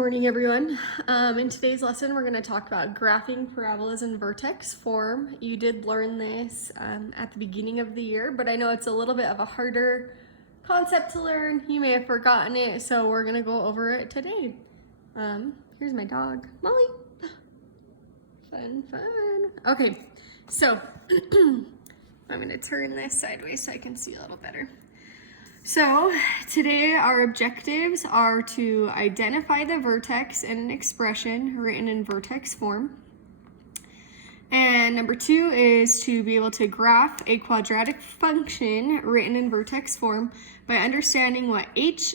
morning, everyone. In today's lesson, we're going to talk about graphing parabolas in vertex form. You did learn this at the beginning of the year, but I know it's a little bit of a harder concept to learn. You may have forgotten it, so we're going to go over it today. Here's my dog, Molly. Fun. Okay, so I'm going to turn this sideways so I can see a little better. So today our objectives are to identify the vertex in an expression written in vertex form. And number 2 is to be able to graph a quadratic function written in vertex form by understanding what h,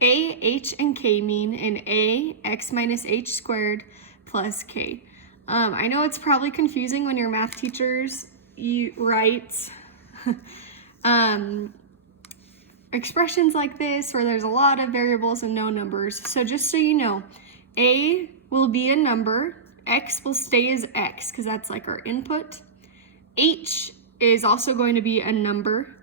and k mean in a, x minus h squared plus k. I know it's probably confusing when your math teachers write expressions like this where there's a lot of variables and no numbers. So just so you know, a will be a number, x will stay as x because that's like our input, h is also going to be a number,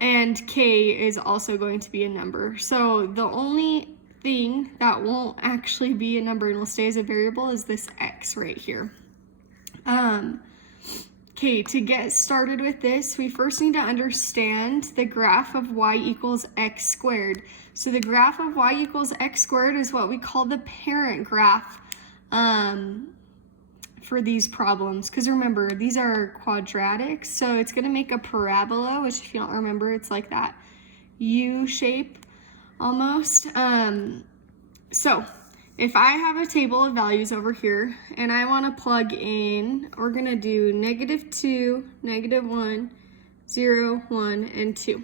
and k is also going to be a number. So the only thing that won't actually be a number and will stay as a variable is this x right here. Okay, to get started with this, we first need to understand the graph of y equals x squared. So the graph of y equals x squared is what we call the parent graph for these problems. Because remember, these are quadratics, so it's going to make a parabola, which if you don't remember, it's like that U shape almost. So if I have a table of values over here and I want to plug in, we're going to do -2, -1, 0, 1, and 2.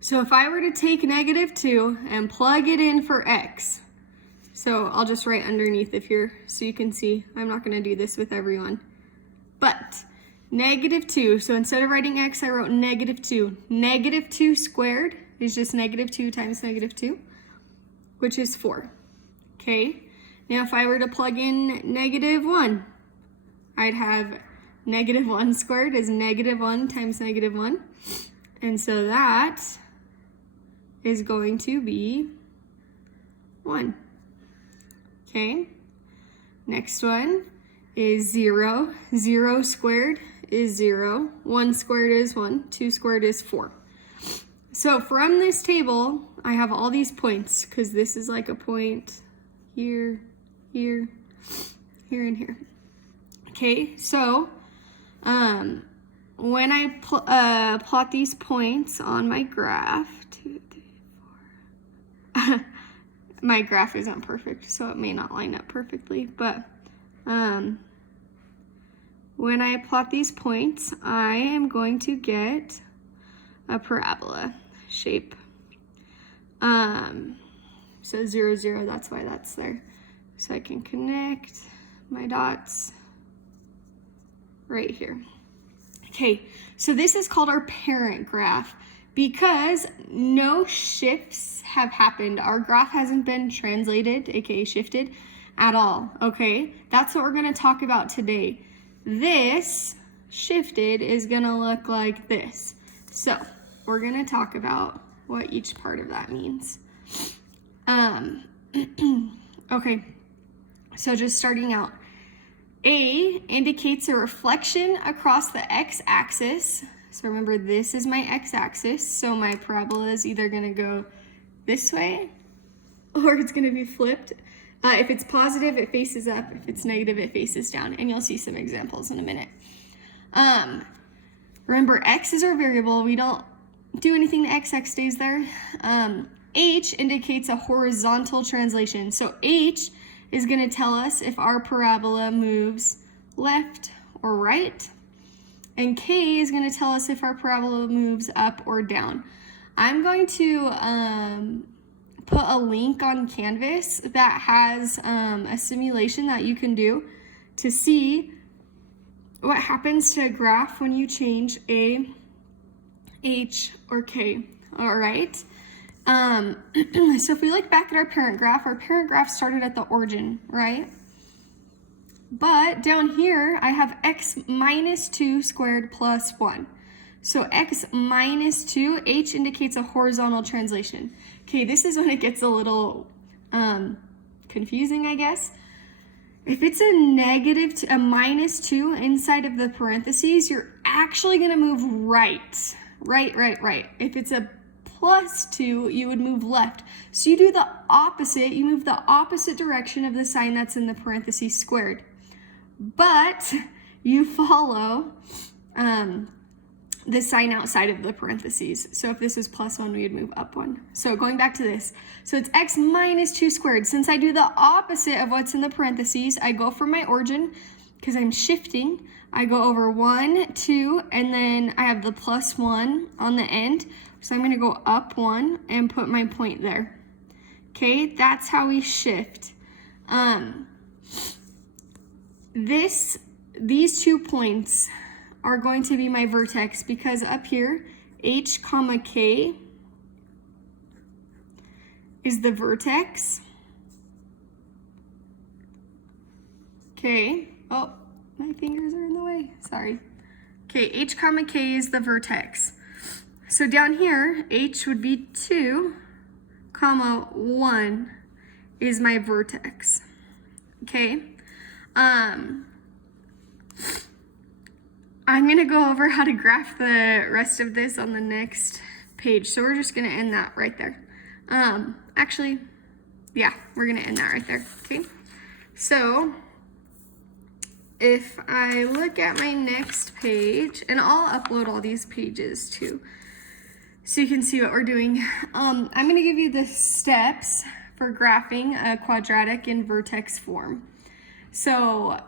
So if I were to take -2 and plug it in for x, so I'll just write underneath so you can see. I'm not going to do this with everyone. But -2, so instead of writing x, I wrote -2. -2 squared is just -2 times -2, which is 4. Okay, now if I were to plug in -1, I'd have -1 squared is -1 times -1. And so that is going to be 1. Okay, next one is 0. 0 squared is 0. 1 squared is 1. 2 squared is 4. So from this table, I have all these points because this is like a point here, here, here, and here. Okay, so when I plot these points on my graph, 2, 3, 4, my graph isn't perfect, so it may not line up perfectly, but when I plot these points, I am going to get a parabola shape. So 0, 0, that's why that's there. So I can connect my dots right here. Okay, so this is called our parent graph because no shifts have happened. Our graph hasn't been translated, aka shifted, at all, okay? That's what we're gonna talk about today. This shifted is gonna look like this. So we're gonna talk about what each part of that means. Okay, so just starting out, A indicates a reflection across the x-axis. So remember, this is my x-axis, so my parabola is either going to go this way or it's going to be flipped. If it's positive, it faces up. If it's negative, it faces down, and you'll see some examples in a minute. Remember, x is our variable. We don't do anything to x stays there. H indicates a horizontal translation. So H is going to tell us if our parabola moves left or right. And K is going to tell us if our parabola moves up or down. I'm going to put a link on Canvas that has a simulation that you can do to see what happens to a graph when you change A, H, or K. All right. So if we look back at our parent graph started at the origin, right? But down here, I have x minus 2 squared plus 1. So x minus 2, h indicates a horizontal translation. Okay, this is when it gets a little confusing, I guess. If it's a minus 2 inside of the parentheses, you're actually going to move right. If it's a plus 2, you would move left. So you do the opposite. You move the opposite direction of the sign that's in the parentheses squared. But you follow the sign outside of the parentheses. So if this is plus 1, we would move up 1. So going back to this. So it's x minus 2 squared. Since I do the opposite of what's in the parentheses, I go from my origin, because I'm shifting, I go over 1, 2, and then I have the plus 1 on the end. So I'm going to go up 1 and put my point there. Okay, that's how we shift. These 2 points are going to be my vertex, because up here, h comma k is the vertex. Okay, oh, my fingers are in the way, sorry. Okay, h comma k is the vertex. So down here, h would be 2, comma 1 is my vertex. Okay, I'm going to go over how to graph the rest of this on the next page. So we're just going to end that right there. Actually, yeah, we're going to end that right there. Okay. So if I look at my next page, and I'll upload all these pages too, so you can see what we're doing. I'm going to give you the steps for graphing a quadratic in vertex form. So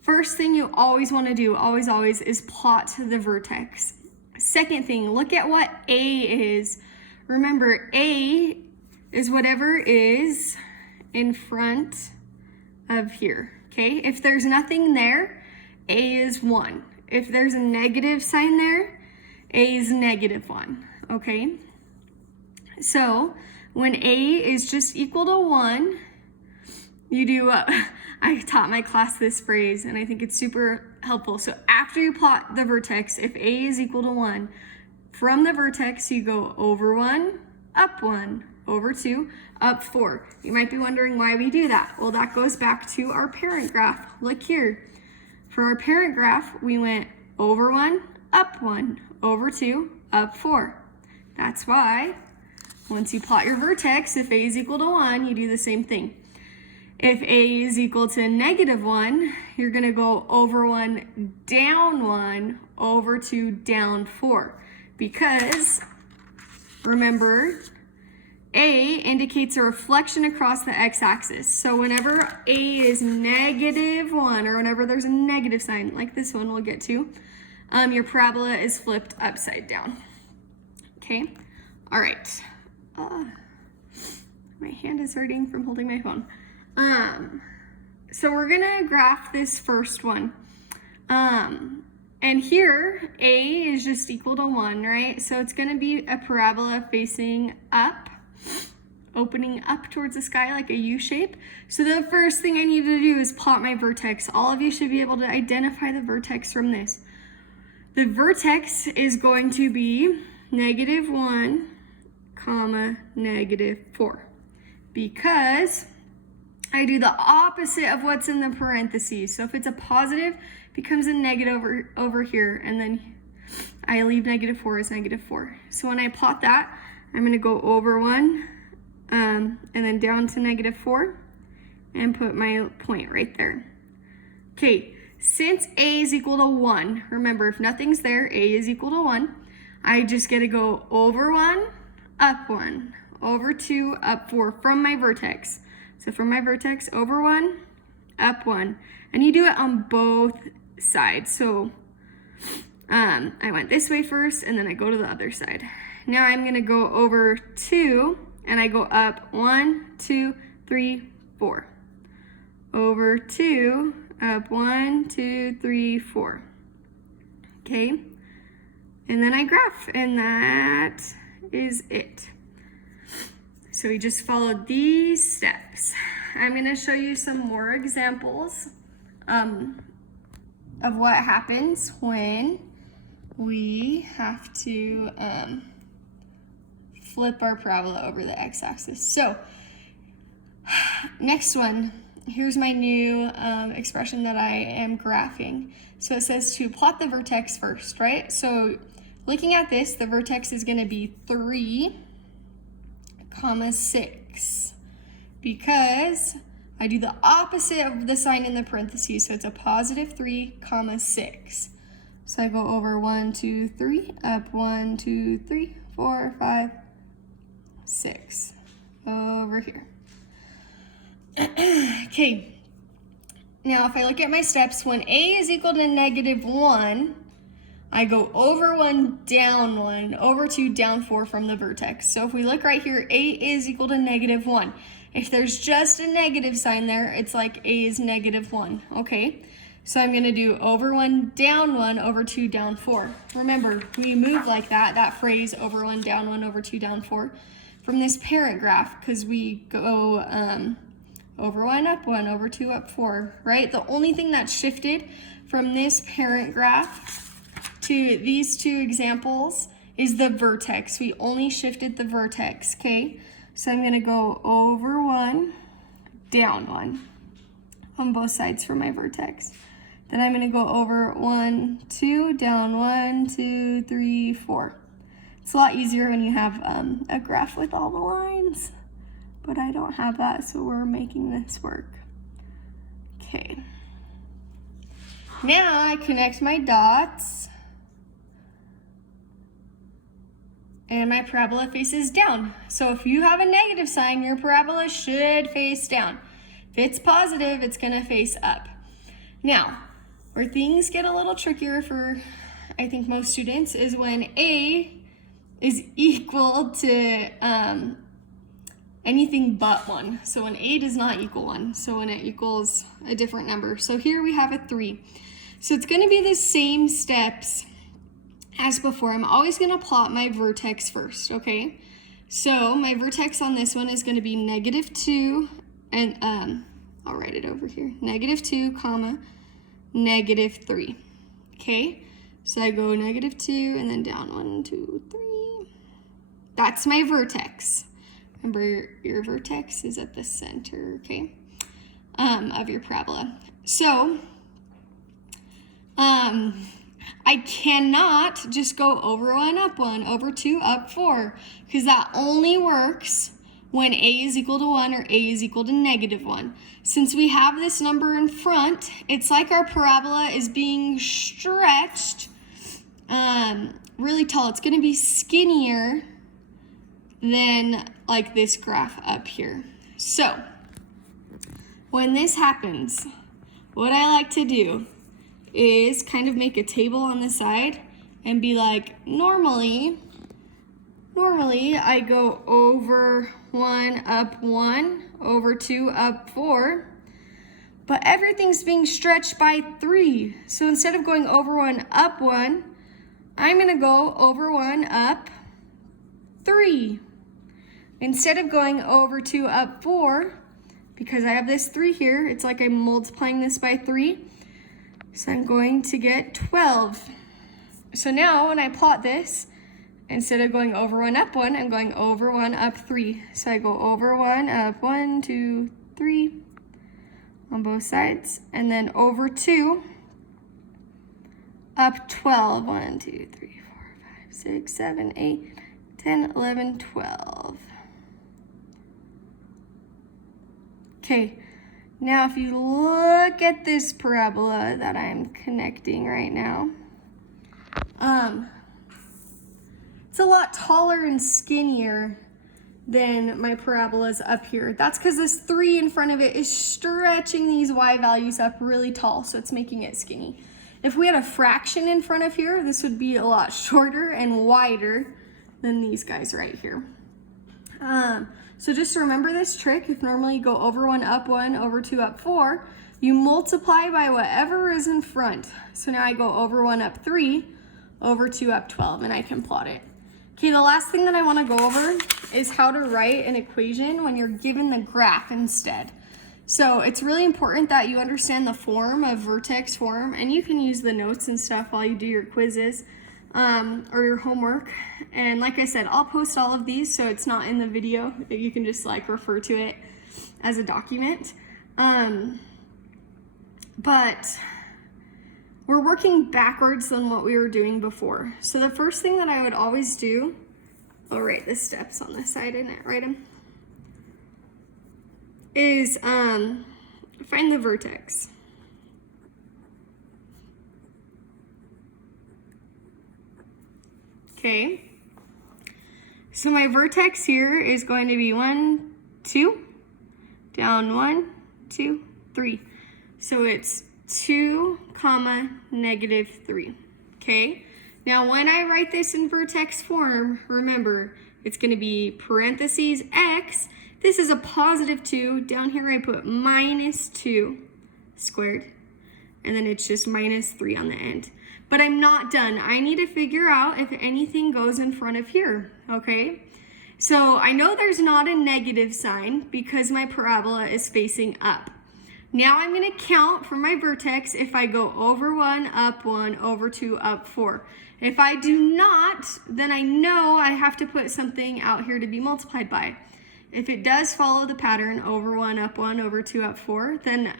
first thing you always want to do, always, is plot the vertex. Second thing, look at what A is. Remember, A is whatever is in front of here, okay? If there's nothing there, A is 1. If there's a negative sign there, A is -1, okay? So when A is just equal to 1, you do, I taught my class this phrase, and I think it's super helpful. So after you plot the vertex, if A is equal to 1, from the vertex, you go over 1, up 1, over 2, up 4. You might be wondering why we do that. Well, that goes back to our parent graph. Look here. For our parent graph, we went over 1, up 1, over 2, up 4. That's why once you plot your vertex, if A is equal to 1, you do the same thing. If A is equal to -1, you're going to go over 1, down 1, over 2, down 4. Because, remember, A indicates a reflection across the x-axis. So whenever A is -1, or whenever there's a negative sign, like this one we'll get to, your parabola is flipped upside down. Okay? All right. My hand is hurting from holding my phone. So we're gonna graph this first one. And here, A is just equal to 1, right? So it's gonna be a parabola facing up, opening up towards the sky like a U shape. So the first thing I need to do is plot my vertex. All of you should be able to identify the vertex from this. The vertex is going to be -1, comma, -4. Because I do the opposite of what's in the parentheses. So if it's a positive, it becomes a negative over here, and then I leave -4 as -4. So when I plot that, I'm gonna go over 1, and then down to -4, and put my point right there. Okay, since A is equal to 1, remember, if nothing's there, A is equal to 1, I just get to go over 1, up 1, over 2, up 4 from my vertex. So from my vertex, over 1, up 1. And you do it on both sides. So I went this way first, and then I go to the other side. Now I'm gonna go over 2, and I go up 1, 2, 3, 4. Over 2, up 1, 2, 3, 4. Okay, and then I graph, and that is it. So we just followed these steps. I'm gonna show you some more examples of what happens when we have to flip our parabola over the x-axis. So next one. Here's my new expression that I am graphing. So it says to plot the vertex first, right? So looking at this, the vertex is going to be 3, 6, because I do the opposite of the sign in the parentheses. So it's a positive 3, 6. So I go over 1, 2, 3, up 1, 2, 3, 4, 5, 6, over here. Okay, now if I look at my steps, when A is equal to -1, I go over 1, down 1, over 2, down 4 from the vertex. So if we look right here, A is equal to -1. If there's just a negative sign there, it's like A is -1, okay? So I'm gonna do over 1, down 1, over 2, down 4. Remember, we move like that phrase, over 1, down 1, over 2, down 4, from this parent graph, because we go over 1, up 1, over 2, up 4, right? The only thing that shifted from this parent graph to these two examples is the vertex. We only shifted the vertex, okay? So I'm gonna go over 1, down 1 on both sides for my vertex. Then I'm gonna go over 1, 2, down 1, 2, 3, 4. It's a lot easier when you have a graph with all the lines, but I don't have that, so we're making this work. Okay. Now I connect my dots, and my parabola faces down. So if you have a negative sign, your parabola should face down. If it's positive, it's gonna face up. Now, where things get a little trickier for, I think, most students is when A is equal to anything but 1. So when A does not equal 1, so when it equals a different number. So here we have a 3. So it's gonna be the same steps as before. I'm always gonna plot my vertex first, okay? So my vertex on this one is gonna be -2, and I'll write it over here, -2, comma, -3, okay? So I go -2 and then down 1, 2, 3. That's my vertex. Remember, your vertex is at the center, okay, of your parabola. So, I cannot just go over 1, up 1, over 2, up 4, because that only works when A is equal to 1 or A is equal to -1. Since we have this number in front, it's like our parabola is being stretched really tall. It's going to be skinnier than like this graph up here. So when this happens, what I like to do is kind of make a table on the side and be like, normally I go over 1, up 1, over 2, up 4, but everything's being stretched by 3. So instead of going over 1, up 1, I'm gonna go over 1, up 3. Instead of going over 2, up 4, because I have this 3 here, it's like I'm multiplying this by 3. So I'm going to get 12. So now when I plot this, instead of going over 1, up 1, I'm going over 1, up 3. So I go over 1, up 1, 2, 3 on both sides. And then over 2, up 12. 1, 2, 3, 4, 5, 6, 7, 8, 10, 11, 12. Okay. Now, if you look at this parabola that I'm connecting right now, it's a lot taller and skinnier than my parabolas up here. That's because this 3 in front of it is stretching these y values up really tall, so it's making it skinny. If we had a fraction in front of here, this would be a lot shorter and wider than these guys right here. So just remember this trick. If normally you go over 1, up 1, over 2, up 4, you multiply by whatever is in front. So now I go over 1, up 3, over 2, up 12, and I can plot it. Okay, the last thing that I want to go over is how to write an equation when you're given the graph instead. So it's really important that you understand the form of vertex form, and you can use the notes and stuff while you do your quizzes or your homework. And like I said, I'll post all of these so it's not in the video. You can just like refer to it as a document. But we're working backwards than what we were doing before. So the first thing that I would always do, I'll write the steps on this side and write them, is find the vertex. Okay. So my vertex here is going to be 1, 2, down 1, 2, 3. So it's 2, -3. Okay. Now when I write this in vertex form, remember, it's going to be parentheses x. This is a +2. Down here I put -2 squared. And then it's just -3 on the end. But I'm not done. I need to figure out if anything goes in front of here, okay? So I know there's not a negative sign because my parabola is facing up. Now I'm gonna count for my vertex if I go over 1, up 1, over 2, up 4. If I do not, then I know I have to put something out here to be multiplied by. If it does follow the pattern, over 1, up 1, over 2, up 4, then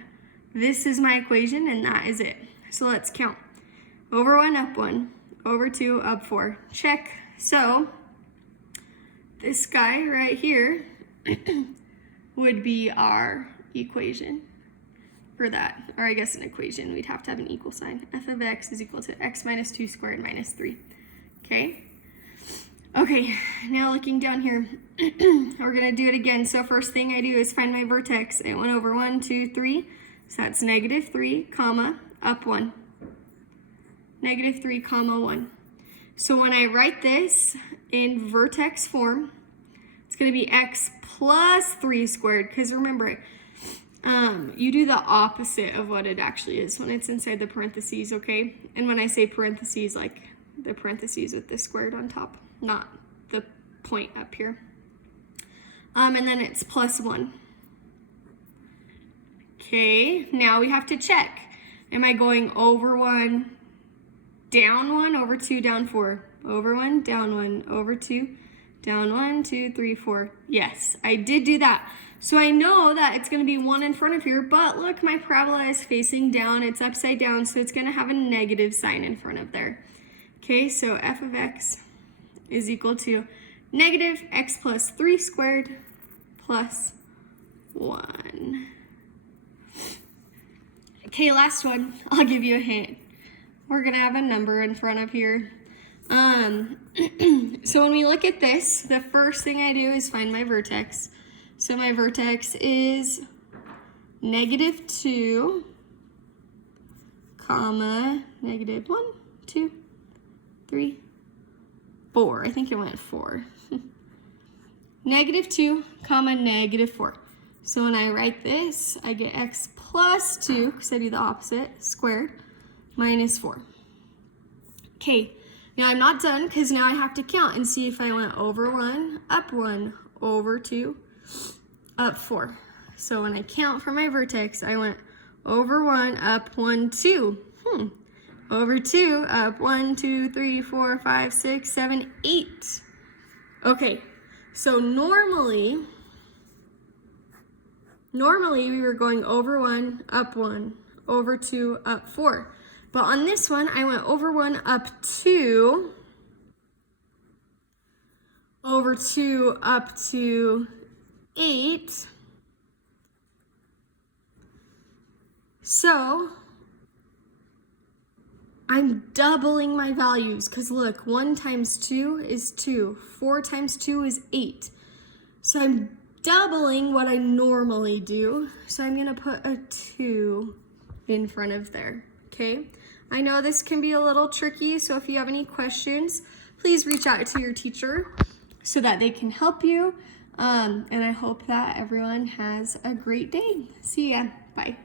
this is my equation and that is it. So let's count. Over 1, up 1, over 2, up 4. Check. So this guy right here would be our equation for that. Or I guess an equation. We'd have to have an equal sign. F of x is equal to x minus 2 squared minus 3. Okay? Okay, now looking down here, we're going to do it again. So first thing I do is find my vertex. It went over 1, 2, 3. So that's -3, comma, up 1. -3, comma 1. So when I write this in vertex form, it's going to be x plus 3 squared. Because remember, you do the opposite of what it actually is when it's inside the parentheses, okay? And when I say parentheses, like the parentheses with the squared on top, not the point up here. And then it's plus 1. Okay, now we have to check. Am I going over 1, down 1, over 2, down 4, over 1, down 1, over 2, down 1, 2, 3, 4. Yes, I did do that. So I know that it's going to be 1 in front of here, but look, my parabola is facing down. It's upside down, so it's going to have a negative sign in front of there. Okay, so f of x is equal to -x plus 3 squared plus 1. Okay, last one. I'll give you a hint. We're gonna have a number in front of here. So when we look at this, the first thing I do is find my vertex. So my vertex is -2, comma, -1, 2, 3, 4. I think it went 4. -2, comma, -4. So when I write this, I get x plus 2, because I do the opposite, squared, minus 4. Okay, now I'm not done, because now I have to count and see if I went over 1, up 1, over 2, up 4. So when I count for my vertex, I went over 1, up 1, 2. Over 2, up 1, 2, 3, 4, 5, 6, 7, 8. Okay, so normally we were going over 1, up 1, over 2, up 4. But on this one, I went over 1, up 2, over 2, up to 8. So I'm doubling my values because look, 1 times 2 is 2, 4 times 2 is 8. So I'm doubling what I normally do. So I'm gonna put a 2 in front of there, okay? I know this can be a little tricky, so if you have any questions, please reach out to your teacher so that they can help you. And I hope that everyone has a great day. See ya, bye.